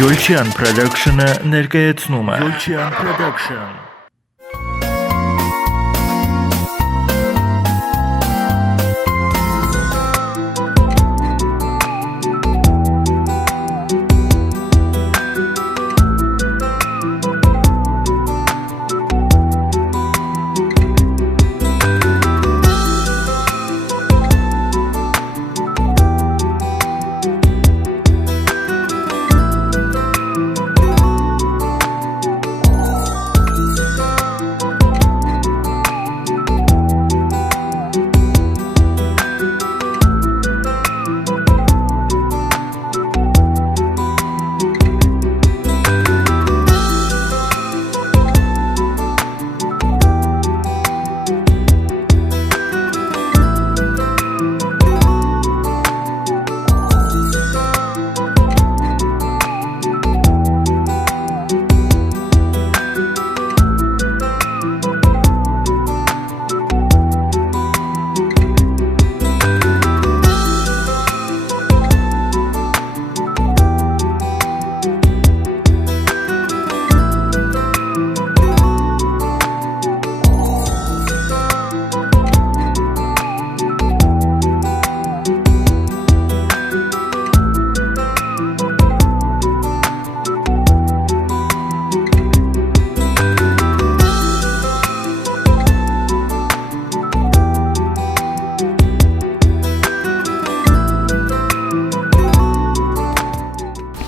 Yolchian Production-ը ներկայացնում է Yolchian Production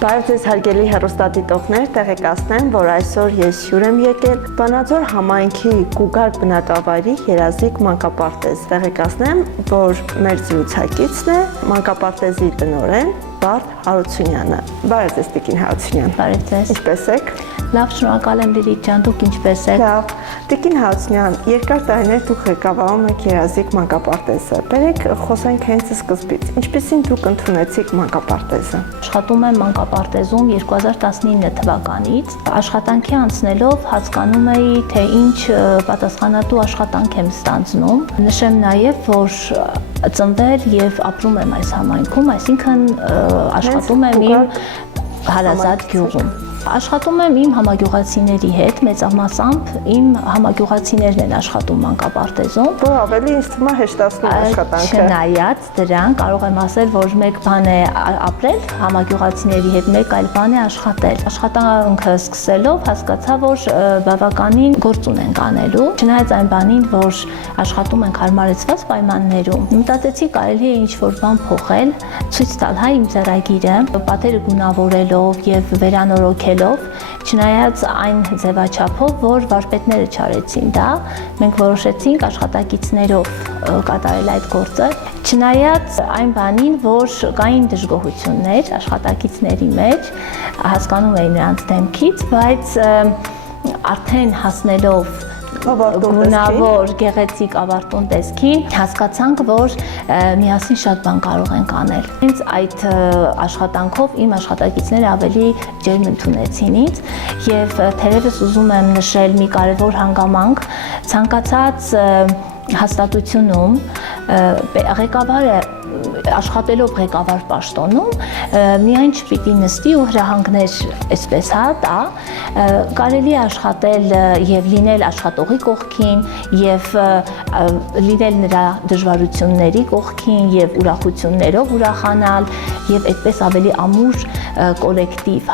Բարև ձեզ հարգելի հեռուստադիտողներ, տեղեկացնեմ, որ այսօր ես հյուր եմ եկել Վանաձոր համայնքի Կուգարկ բնակավայրի երազիկ մանկապարտեզ։ Տեղեկացնեմ, որ մեր զրուցակիցն է մանկապարտեզի տնօրեն Բարդ Հարությունյանը։ Բարև ձեզ Տիկին Հարությունյան։ Բարև ձեզ։ Ինչպե՞ս եք։ Լավ, շնորհակալ եմ Լիլիթ ջան, դուք ինչպե՞ս եք։ Լավ։ Տիկին Հարությունյան, երկար տարիներ դուք ղեկավարում եք երազիկ մանկապարտեզը։ Բերեք խոսենք հենց սկզբից։ Ինչպեսին դուք ընդունեցիք մանկապարտեզը։ Աշխատում եմ մանկապարտեզում 2019 թվականից։ Աշխատանքի անցնելով հասկանում էի, թե ինչ պատասխանատու աշխատանք եմ ստանձնում։ Նշեմ նաև, որ ծնվել եւ ապրում եմ այս համայնքում, այսինքն աշխատում եմ իմ հարազատ գյուղում։ Աշխատում եմ իմ համագյուղացիների հետ, մեծամասամբ իմ համագյուղացիներն են աշխատում մանկապարտեզում։ Որ ավելի ինձ թվում է հեշտացնում աշխատանքը։ Չնայած դրան կարող եմ ասել, որ մեկ բան է ապրել համագյուղացիների հետ, մեկ այլ բան է աշխատել։ Աշխատանքը սկսելով հասկացա, որ բավականին գործ ունենք անելու։ Չնայած այն բանին, որ աշխատում ենք հարմարեցված պայմաններում, մտածեցի կարելի է ինչ-որ բան փոխել, ցույց տալ հայ իմ ձեռագիրը, պատերը գունավորելով եւ վերանորոգելով, չնայած այն ձևաչափով, որ վարպետները չարեցին դա, մենք որոշեցինք աշխատակիցներով կատարել այդ գործը, չնայած այն բանին, որ կային դժգոհություններ աշխատակիցների մեջ, հասկանում էի նրանց դեմքից, բայց արդեն հասնելով գունավոր, գեղեցիկ ավարտուն տեսքին, հասկացանք, որ միասին շատ բան կարող ենք անել։ Հենց այդ աշխատանքով իմ աշխատակիցները ավելի ջերմ ընդունեցին ինձ եւ թերևս ուզում եմ նշել մի կարևոր հանգամանք, ցանկացած հաստատությունում ղեկավարը աշխատելով ղեկավար պաշտոնում միայն չպիտի նստի ու հրահանգներ այսպես տա, կարելի է աշխատել եւ լինել աշխատողի կողքին եւ լինել նրա դժվարությունների կողքին եւ ուրախություններով ուրախանալ եւ այդպես ավելի ամուր կոլեկտիվ,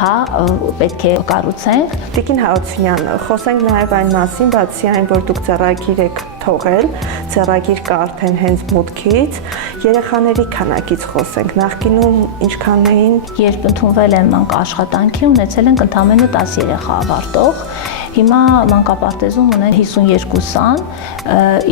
պետք է կառուցենք։ Տիկին Հարությունյան, խոսենք նաեւ այն մասին, բացի այն, որ դուք ձեռագիր եք թողել, ձեռագիր կա արդեն հենց մուտքից, երեխաների քանակից խոսենք, նախկինում ինչքան էին։ Երբ ընդունվել եմ մանկաաշխատանքի, ունեցել ենք ընդամենը 10 երեխա ավարտող, հիմա մանկապարտեզում ունեն 52 սան,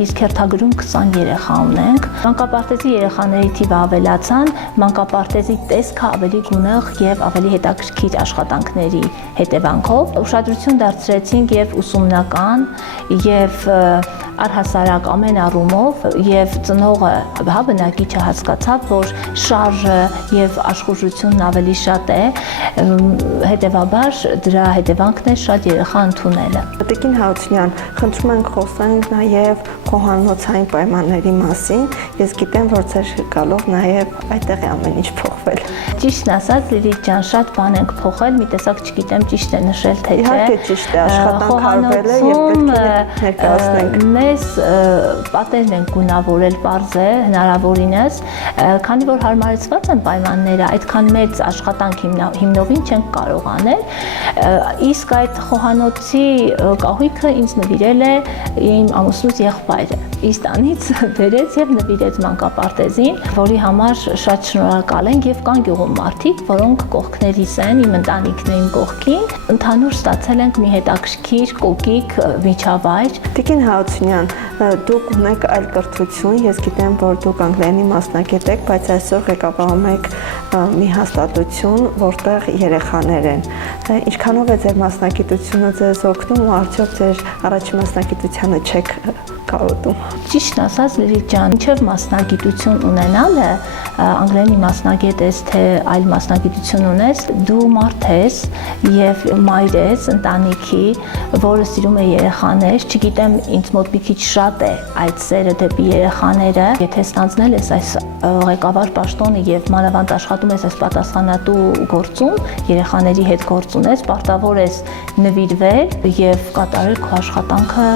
իսկ հերթագրում 20 երեխա ունենք։ Մանկապարտեզի երեխաների թիվը ավելացան, մանկապարտեզի տեսքը ավելի գունեղ եւ ավելի հետաքրքիր աշխատանքների հետևանքով ուշադրություն դարձրեցինք եւ ուսումնական եւ առհասարակ ամեն առումով եւ ծնողը բնակիչը հասկացավ, որ շարժը եւ աշխուժությունն ավելի շատ է, հետեւաբար դրա հետևանքն է շատ երեխա ընդունել ընդունելը։ Տիկին Հարությունյան, խնդրում ենք խոսենք նաև խոհանոցային պայմանների մասին։ Ես գիտեմ, որ ձեր գալով նաև այդտեղ է ամեն ինչ փոխվել։ Ճիշտն ասած, Լիլիթ ջան, շատ բան ենք փոխել, մի տեսակ չգիտեմ ճիշտ է նշել թե չէ։ Իհարկե ճիշտ է, աշխատանք արվել է եւ պետք է ներկայացնենք։ Մեզ պատերն են գունավորել պարզ է, հնարավորինս, քանի որ հարմարեցված են պայմանները, այդքան մեծ աշխատանք հիմնովին չենք կարող անել, իսկ այդ խոհանոցի կահույքը ինձ նվիրել է իմ ամուսնուց եղբայրը։ Իստանից բերեց եւ նվիրեց մանկապարտեզին, որի համար շատ շնորհակալ ենք եւ կան գյուղում մարդիկ, որոնք կողքներիս են, իմ ընտանիքն է իմ կողքին, ընդհանուր ստացել ենք մի հետաքրքիր կոկիկ միջավայր։ Տիկին Հարությունյան, դուք ունեք այլ կրթություն, ես գիտեմ, որ դուք անգլերենի մասնագետ եք, բայց այսօր ղեկավարում եք մի հաստատություն, որտեղ երեխաներ են։ Ինչքանով է ձեր մասնագիտությունը ձեզ օգնում ու արդյոք ձեր առաջին մասնագիտությանը չեք կարոտում։ Ճիշտն ասած, Լիլիթ ջան, ինչև մասնագիտություն ունենալը, անգլերենի մասնագետ ես, թե այլ մասնագիտություն ունես, դու մարդ ես եւ մայր ես ընտանիքի, որը սիրում է երեխաներ, չգիտեմ, ինձ մոտ մի քիչ շատ է այդ սերը դեպի երեխաները, եթե ստանձնել ես այս ղեկավար պաշտոնը եւ մանավանդ աշխատում ես այս պատասխանատու գործում, երեխաների հետ գործ ունես, պարտավոր ես նվիրվել եւ կատարել քո աշխատանքը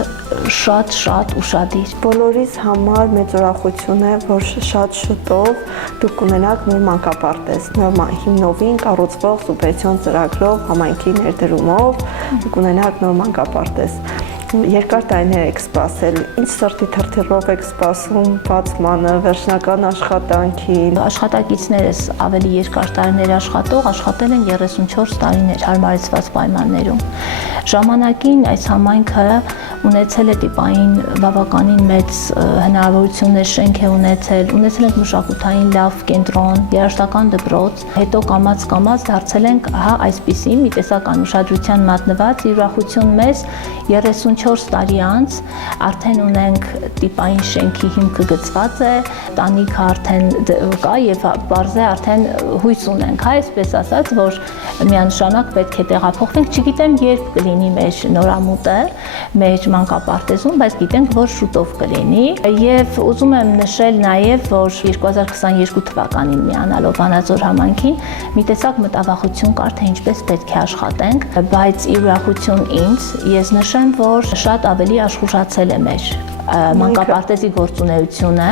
շատ ուշադիր։ Բոլորիս համար մեծ ուրախություն է, որ շատ շուտով դուք կունենաք նոր մանկապարտեզ, նոր հիմնովին կառուցվող սուբվենցիոն ծրագրով, համայնքի ներդրումով կունենաք նոր մանկապարտեզ։ Երկար տարիներ եք սպասել, ինչ սրտի թրթիռով եք սպասում բացմանը, վերջնական աշխատանքին։ Աշխատակիցներս ավելի երկար տարիներ աշխատել են 34 տարիներ հարմարեցված պայմաններում։ Ժամանակին այս համայնքը ունեցել է տիպային բավականին մեծ հնարավորություններ, շենք է ունեցել ենք մշակութային լավ կենտրոն, երաժշտական դպրոց, հետո կամաց դարձել ենք այսպիսի մի տեսական ուշադրության մատնված ուրախություն մեզ 34 տարի անց արդեն ունենք տիպային շենքի հիմքը գծված է, տանիքը արդեն կա եւ բարձ է արդեն հույս ունենք, այսպես ասած, որ միանշանակ պետք է տեղափոխվենք, չգիտեմ երբ կլինի մեր նորամուտը, մեր մանկապարտեզում, բայց գիտենք, որ շուտով կլինի եւ ուզում եմ նշել նաեւ, որ 2022 թվականին միանալով Վանաձոր համայնքին մի տեսակ մտավախություն կար, թե ինչպես պետք է աշխատենք, բայց ի ուրախություն ինձ, ես նշեմ, որ շատ ավելի աշխուժացել է մեր մանկապարտեզի գործունեությունը,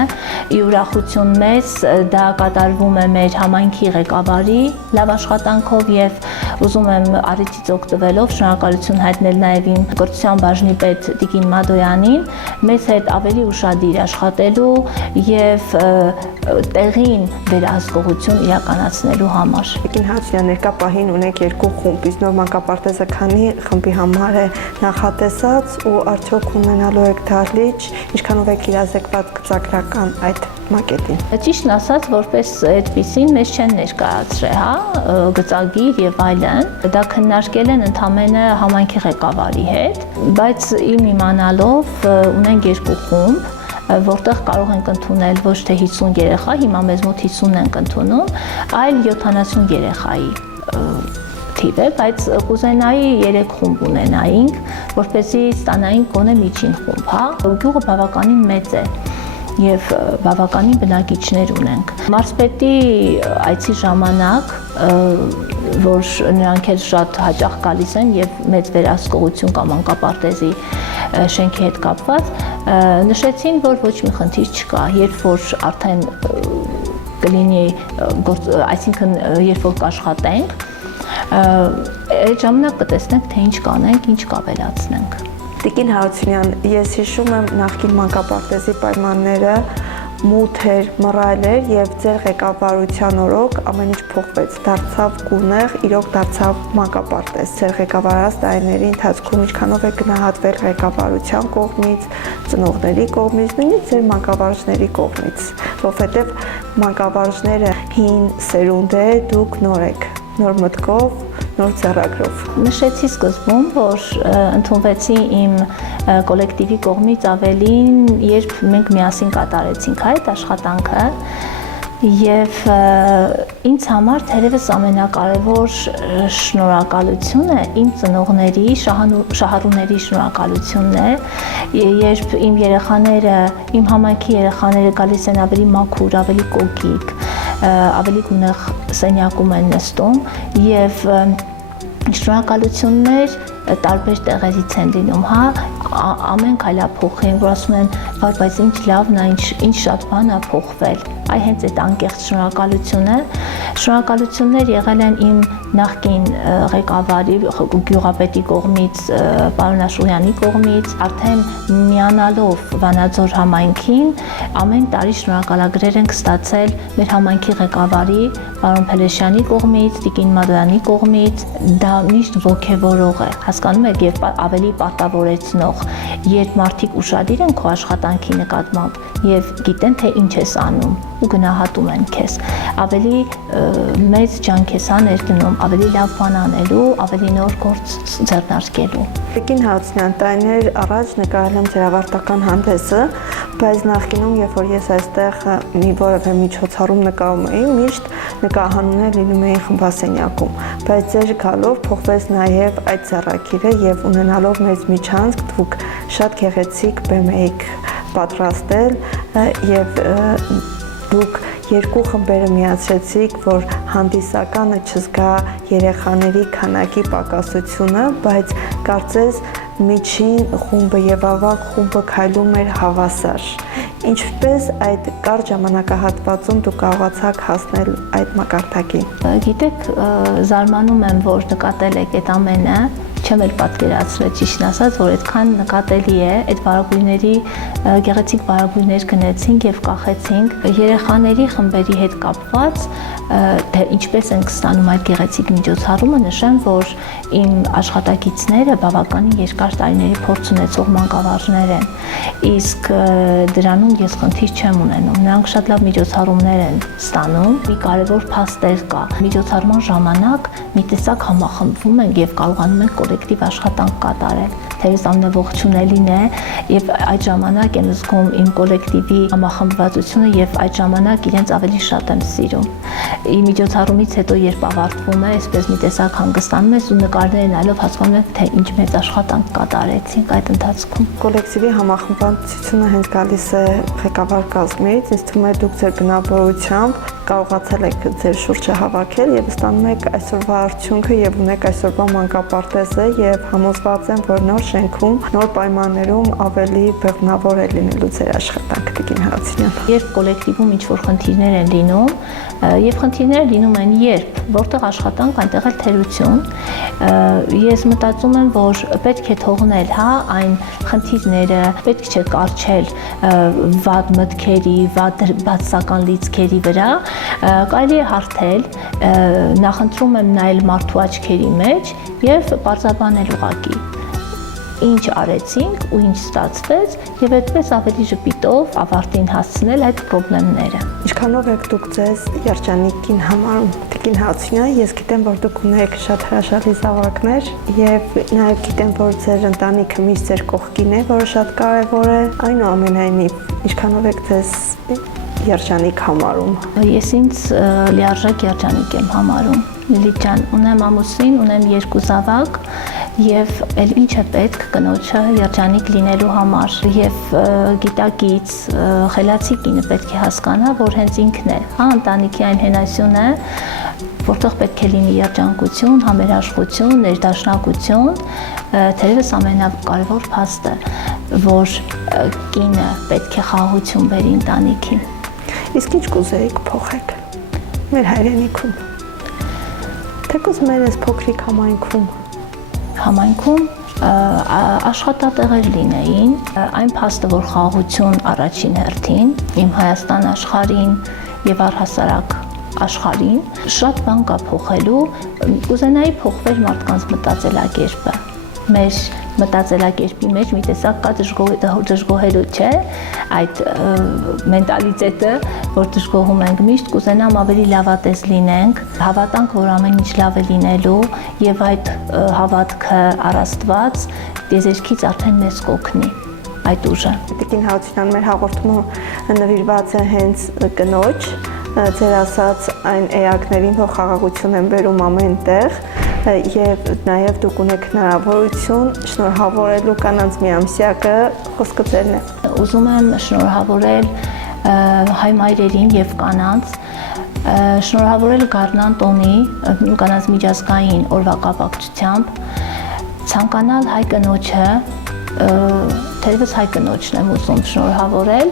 ի ուրախություն մեզ դա կատարվում է մեր համայնքի ղեկավարի լավ աշխատանքով եւ ուզում եմ առիթից օգտվելով շնորհակալություն հայտնել նաեւ իմ կրթության բաժնի պետ Տիկին Մադոյանին, մեզ հետ ավելի ուշադիր աշխատելու եւ տեղին վերահսկողություն իրականացնելու համար։ Տիկին Հարությունյան, ներկա պահին ունեք երկու խումբ, իսկ նոր մանկապարտեզը քանի խմբի համար է նախատեսած ու արդյոք ունենալու եք դահլիճ, ինչքանով եք իրազեկված գծագրական այդ մակետին։ Ճիշտն ասած, որպես այդպեսին մեզ չեն ներկայացրել, գծագիր եւ այլն, դա քննարկել են ընդամենը համայնքի ղեկավարի հետ, բայց իմ իմանալով ունենք երկու խումբ, որտեղ կարող ենք ընդունել ոչ թե 50 երեխա, հիմա մեզ մոտ 50 ենք ընդունում, այլ 70 երեխայի թիվ է, բայց կուզենայի 3 խումբ ունենայինք, որպեսզի ստանայինք գոնե միջին խումբ, հա։ Գյուղը բավականին մեծ է եւ բավականին բնակիչներ ունենք։ Մարզպետի այցի ժամանակ, որ նրանք էլ շատ հաճախ գալիս են եւ մեծ վերահսկողություն կա մանկապարտեզի շենքի հետ կապված, նշեցին, որ ոչ մի խնդիր չկա, երբ որ արդեն կլինի, այսինքն երբ որ կաշխատենք, այդ ժամանակ կտեսնենք, թե ինչ կանենք, ինչ կավելացնենք։ Տիկին Հարությունյան, ես հիշում եմ նախկին մանկապարտեզի պայմանները, մութ էր, մռայլ էր եւ ձեր ղեկավարության օրոք ամեն ինչ փոխվեց, դարձավ գունեղ, իրոք դարձավ մանկապարտեզ։ Ձեր ղեկավարած տարիների ընթացքում ինչքանով է գնահատվել ղեկավարության կողմից, ծնողների կողմից, նույնիսկ ձեր մանկավարժների կողմից, որովհետեւ մանկավարժները հին սերունդ է, դուք նոր եք, նոր մտքով, նոր ծրագրով։ Նշեցի սկզբում, որ ընդունվեցի իմ կոլեկտիվի կողմից ավելին, երբ մենք միասին կատարեցինք այդ աշխատանքը, Եվ ինձ համար թերևս ամենակարևոր շնորհակալությունը իմ ծնողների, շահառուների շնորհակալությունն է, երբ իմ երեխաները, իմ համայնքի երեխաները գալիս են ավելի մաքուր, ավելի կոկիկ, ավելի գունեղ սենյակում են նստում եւ շնորհակալություններ տարբեր տեղերից են լինում, հա, ամեն քայլափոխին, որ ասում են, բայց ինչ լավն է, ինչ շատ բան է փոխվել։ Այ հենց այդ անկեղծ շնորհակալություններ եղել են իմ նախկին ղեկավարի գյուղապետի կողմից, պարոն Աշուղյանի կողմից, արդեն միանալով Վանաձոր համայնքին ամեն տարի շնորհակալագրեր ենք ստացել մեր համայնքի ղեկավարի պարոն Փելեշյանի կողմից, Տիկին Մադոյանի կողմից, դա միշտ ոգևորող է, հասկանում եք, եւ ավելի պարտավորեցնող, երբ մարդիկ ուշադիր են քո աշխատանքի նկատմամբ եւ գիտեն թե ինչ ես անում ու գնահատում են քեզ, ավելի մեծ ջանք ես ներդնում, ավելի լավ բան անելու, ավելի նոր գործ ձեռնարկելու։ Տիկին Հարությունյան, տարիներ առաջ նկարել եմ ձեր ավարտական հանդեսը, բայց նախկինում, երբ որ ես այստեղ մի որևէ միջոցառում նկարում էի, միշտ նկարահանումներ լինում էին խմբասենյակում, բայց ձեր գալով փոխվեց նաև այդ ձեռագիրը եւ ունենալով մեծ միջանցք, դուք շատ գեղեցիկ բեմ էիք պատրաստել եւ դուք երկու խմբերը միացրեցիք, որ հանդիսականը չզգա երեխաների քանակի պակասությունը, բայց կարծես միջին խումբը եւ ավագ խումբը քայլում էր հավասար։ Ինչպես այդ կարճ ժամանակահատվածում դուք կարողացաք հասնել այդ մակարդակին։ Գիտեք, զարմանում եմ, որ նկատել եք այդ ամենը, չեմ էլ պատկերացրել ճիշտն ասած, որ այդքան նկատելի է, այդ բարագույրների գեղեցիկ բարագույրներ գնեցինք եւ կախեցինք երեխաների խմբերի հետ կապված, թե ինչպես ենք ստանում այդ գեղեցիկ միջոցառումը, նշեմ, որ իմ աշխատակիցները բավականին երկար տարիների փորձ ունեցող մանկավարժներ են, իսկ դրանում ես խնդիր չեմ ունենում, նրանք շատ լավ միջոցառումներ են ստանում, մի կարևոր փաստեր կա, միջոցառման ժամանակ մի տեսակ համախմբվում են եւ կարողանում են կոլեկտիվ աշխատանք կատարել, թերևս ամենաողջունելին է եւ այդ ժամանակ եմ զգում իմ կոլեկտիվի համախմբվածությունը եւ այդ ժամանակ իրենց ավելի շատ եմ սիրում։ Իմ միջոցառումից հետո երբ ավարտվում է, այսպես մի տեսակ հանգստանում ես ու նկարները նայելով հասկանում ես, թե ինչ մեծ աշխատանք կատարեցինք այդ ընթացքում։ Կոլեկտիվի համախմբվածությունը հենց գալիս է ղեկավար կազմից, ինձ թվում է դուք ձեր բնավորությամբ կարողացել եք ձեր շուրջը հավաքել եւ ստանում եք այսօրվա արդյունքը եւ ունեք այսօրվա մանկապարտեզը եւ համոզված եմ, որ նոր շենքում, նոր պայմաններում ավելի բեղմնավոր է լինելու ձեր աշխատանքը, Տիկին Հարությունյան։ Երբ կոլեկտիվում ինչ-որ խնդիրներ են լինում, եւ խնդիրները լինում են երբ, որտեղ աշխատանք, այնտեղ էլ թերություն, ես մտածում եմ, որ պետք է թողնել, հա, այն խնդիրները, պետք չէ կարճել վատ մտքերի, վատ բացասական լիցքերի վրա, կարելի է հարթել, նախընտրում եմ նայել մարդու աչքերի մեջ եւ պարզաբանել ուղղակի ինչ արեցինք ու ինչ ստացվեց եւ այդպես ավելի ժպիտով ավարտին հասցնել այդ խնդիրները։ Ինչքանով եք դուք ձեզ երջանիկին համարում, Տիկին Հարությունյան, ես գիտեմ, որ դուք ունեք շատ հրաշալի զավակներ եւ նաեւ գիտեմ, որ ձեր ընտանիքը միշտ ձեր կողքին է, որը շատ կարեւոր է, այնուամենայնիվ ինչքանով եք ձեզ երջանիկ համարում։ Ես ինձ լիարժեք երջանիկ եմ համարում։ Լիլիթ ջան, ունեմ ամուսին, ունեմ 2 զավակ եւ էլ ինչ է պետք կնոջը երջանիկ լինելու համար եւ գիտակից խելացի կինը պետք է հասկանա, որ հենց ինքն է, հա, ընտանիքի այն հենասյունը, որտեղ պետք է լինի երջանկություն, համերաշխություն, ներդաշնակություն, թերևս ամենակարևոր փաստը, որ կինը պետք է խաղաղություն բերի ընտանիքին։ Իսկ ինչ կուզեիք փոխեք մեր հայրենիքում, թեկուզ մեր այս փոքրիկ համայնքում աշխատատեղեր լինեին, այն փաստը, որ խաղաղություն առաջին հերթին, իմ Հայաստան աշխարհին եւ առհասարակ աշխարհին, շատ բան կա փոխելու, կուզենայի փոխվել մարդկանց մտածելակերպը։ Մեր մտածելակերպի մեջ մի տեսակ կա դժգոհելու, չէ, այդ մենտալիտետը, որ դժգոհում ենք միշտ, կուզենամ ավելի լավատես լինենք, հավատանք, որ ամեն ինչ լավ է լինելու եւ այդ հավատքը առաստված դեզերքից արդեն մեզ կօգնի այդ ուժը։ Տիկին Հարությունյան, մեր հաղորդումը նվիրված է հենց կնոջ ձեր ասած այն էակներին, որ խաղաղություն են բերում ամեն տեղ եւ նաեւ դուք ունեք հնարավորություն շնորհավորելու կանանց միամսյակը, խոսքը ձերն է։ Ուզում եմ շնորհավորել հայ մայրերին եւ կանանց, շնորհավորել Գառնան տոնի կանանց միջազգային օրվա կապակցությամբ, ցանկանալ հայ կնոջը, թերևս հայ կնոջն եմ ուզում շնորհավորել,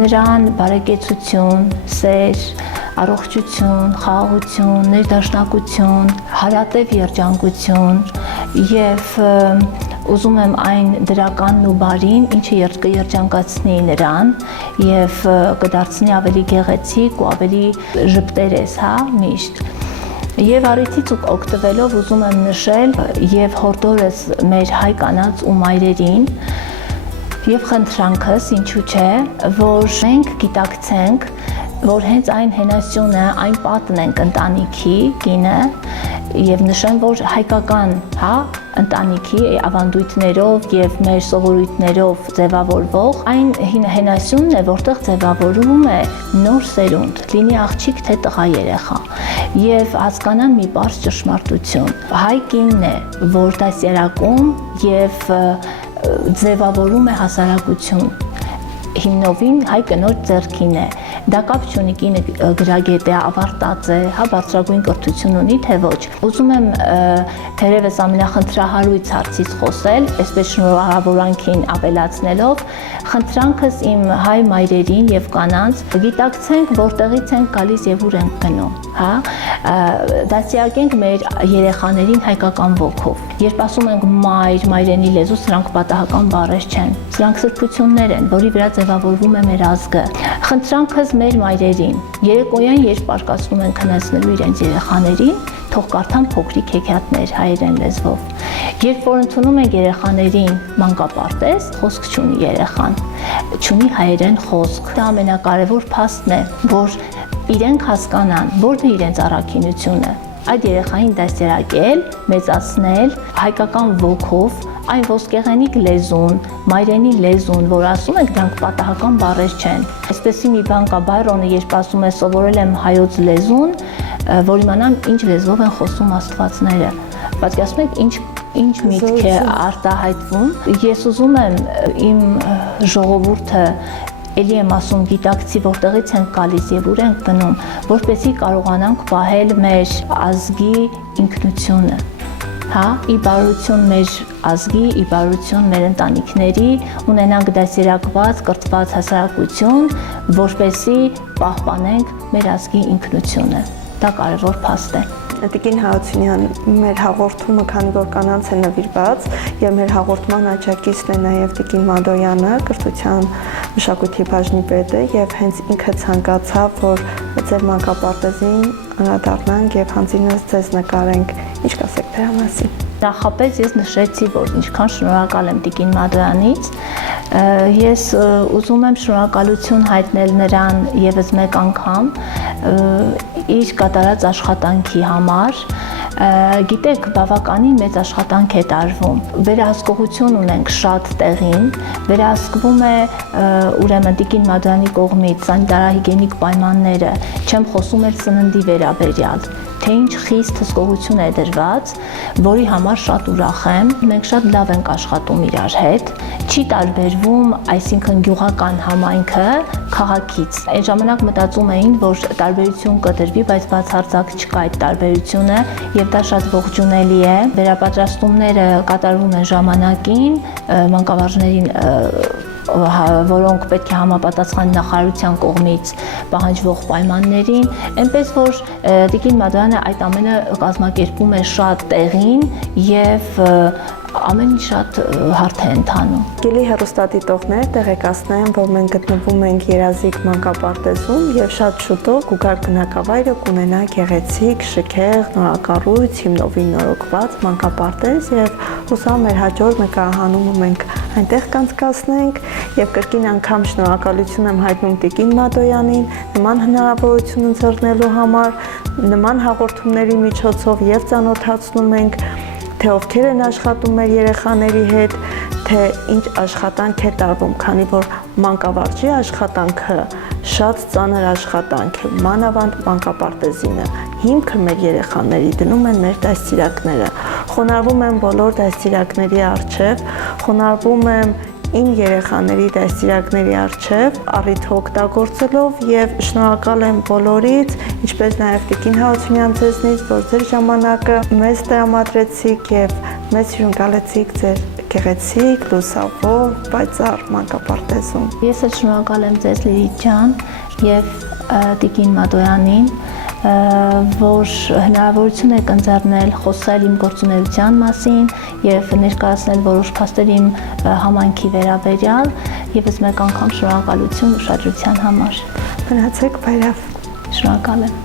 նրան բարեկեցություն, սեր, առողջություն, խաղաղություն, ներդաշնակություն, հարատև երջանկություն եւ ուզում եմ այն դրականն ու բարին, ինչը կերջանկացնի նրան եւ կդարձնի ավելի գեղեցիկ ու ավելի ժպտերես, հա, միշտ։ Եվ առիթից օգտվելով ուզում եմ նշել եւ հորդորս մեր հայ կանանց ու մայրերին եւ խնդրանքս, ինչու՞ չէ, որ մենք գիտակցենք, որ հենց այն հենասյունը, այն պատն ենք ընտանիքի կինը եւ նշեմ, որ հայկական, հա, ընտանիքի ավանդույթներով եւ մեր սովորույթներով ձևավորվող այն հենասյունն է, որտեղ ձևավորվում է նոր սերունդ, լինի աղջիկ թե տղա երեխա եւ հասկանան մի բարձ ճշմարտություն։ Հայ կինն է, որ դասերակում եւ ձևավորում է հասարակություն, հիմնովին հայ կնոջ ձեռքին է։ Դա կապ չունի կինը գրագետ է, ավարտած է, հա, բարձրագույն կրթություն ունի, թե ոչ։ Ուզում եմ թերևս ամենախնդրահարույց հարցից խոսել, այսպես շնորհավորանքին ավելացնելով, խնդրանքս իմ հայ մայրերին եւ կանանց, գիտակցենք, որտեղից ենք գալիս եւ ուր ենք գնում, հա, դասյակենք մեր երեխաներին հայկական ոգով։ Երբ ասում ենք մայր, մայրենի լեզու, սրանք պատահական բառեր չեն, սրանք սրբություններ են, որի վրա ձևավորվում է մեր ազգը։ Խնդրանքս մեր մայրերին, երեկոյան երբ պարկասնում են քնեցնելու իրենց երեխաներին, թող կարդան փոքրիկ հեքիաթներ հայերեն լեզվով։ Երբ որ ընդունում ենք երեխաներին մանկապարտեզ, խոսք չունի երեխան, չունի հայերեն խոսք։ Դա ամենակարևոր փաստն է, որ իրենք հասկանան, որն է իրենց առաքինությունը։ Այդ երեխային դաստիարակել, մեծացնել հայկական ոգով, այն ոսկեղենիկ լեզուն, մայրենի լեզուն, որ ասում ենք, դրանք պատահական բառեր չեն։ Այսպեսի մի բան կա, Բայրոնը, երբ ասում է սովորել եմ հայոց լեզուն, որ իմանամ ինչ լեզվով են խոսում աստվածները։ Պատկերացնում եք ինչ միտք է արտահայտվում։ Ես ուզում եմ իմ ժողովուրդը Էլի եմ ասում, գիտակցի, որտեղից ենք գալիս եւ ուր ենք գնում, որպեսզի կարողանանք պահել մեր ազգի ինքնությունը, հա, ի բարություն մեր ազգի, ի բարություն մեր ընտանիքների, ունենանք դասերակված, կրթված հասարակություն, որպեսզի պահպանենք մեր ազգի ինքնությունը։ Դա կարևոր փաստ է։ Տիկին Հարությունյան, մեր հաղորդումը, քանի որ կանանց է նվիրված, եւ մեր հաղորդման աջակիցն է նաեւ Տիկին Մադոյանը, կրթության մշակույթի բաժնի պետը, եւ հենց ինքը ցանկացավ, որ ձեր մանկապարտեզին անդրադառնանք եւ հանձինս ձեզ նկարենք։ Ինչ կասեք դրա մասին։ Նախապես ես նշեցի, որ ինչքան շնորհակալ եմ Տիկին Մադոյանից, ես ուզում եմ շնորհակալություն հայտնել նրան եւս մեկ անգամ իր կատարած աշխատանքի համար։ Գիտեք, բավականին մեծ աշխատանք է տարվում։ Վերահսկողություն ունենք շատ տեղին, վերահսկվում է ուրեմն Տիկին Մադոյանի կողմից սանիտարահիգիենիկ պայմանները, չեմ խոսում էլ սննդի վերաբերյալ, թե ինչ խիստ հսկողություն է դրված, որի համար շատ ուրախ եմ։ Մենք շատ լավ ենք աշխատում իրար հետ, չի տարբերվում, այսինքն գյուղական համայնքը քաղաքից։ Այն ժամանակ մտածում էին, որ տարբերություն կտրվի, բայց բացարձակ չկա այդ տարբերությունը եւ դա շատ ողջունելի է։ Վերապատրաստումները կատարվում են ժամանակին, մանկավարժներին որոնք պետք է համապատասխանեն նախարարության կողմից պահանջվող պայմաններին, այնպես որ Տիկին Մադոյանը այդ ամենը կազմակերպում է շատ տեղին եւ ամեն ինչ շատ հարթ է ընթանում։ Գելի հեռուստադիտողներ, տեղեկացնեմ, որ մենք գտնվում ենք Երազիկ մանկապարտեզում եւ շատ շուտով Գուգար բնակավայրը կունենա գեղեցիկ, շքեղ, նորակառույց, հիմնովին նորոգված մանկապարտեզ եւ հուսամ մեր հաջորդ նկարահանումը մենք այնտեղ կանցկացնենք եւ կրկին անգամ շնորհակալություն եմ հայտնում Տիկին Մադոյանին նման հնարավորություն ընձեռնելու համար, նման հաղորդումների միջոցով եւ ծանոթացնում ենք թե ովքեր են աշխատում մեր երեխաների հետ, թե ինչ աշխատանք է տարվում, քանի որ մանկավարժի աշխատանքը շատ ծանր աշխատանք է, մանավանդ մանկապարտեզինը։ Հիմքը մեր երեխաների դնում են մեր դաստիարակները։ Խոնարհվում եմ բոլոր դաստիարակների առջև, խոնարհվում եմ իմ երեխաների դաստիարակների առջև առիթը օգտագործելով եւ շնորհակալ եմ բոլորից, ինչպես նաեւ Տիկին Հարությունյան ձեզնից, որ ձեր ժամանակը մեզ տրամադրեցիք եւ մեզ հյուրընկալեցիք ձեր գեղեցիկ, լուսավոր, պայծառ մանկապարտեզում։ Ես էլ շնորհակալ եմ ձեզ Լիլիթ ջան եւ Տիկին Մատոյանին, որ հնարավորություն եք ընձեռնել խոսել իմ գործունեության մասին եւ ներկայացնել որոշ փաստեր իմ համայնքի վերաբերյալ եւս մեկ անգամ շնորհակալություն ուշադրության համար։ Մնացեք բարև։ Շնորհակալ եմ։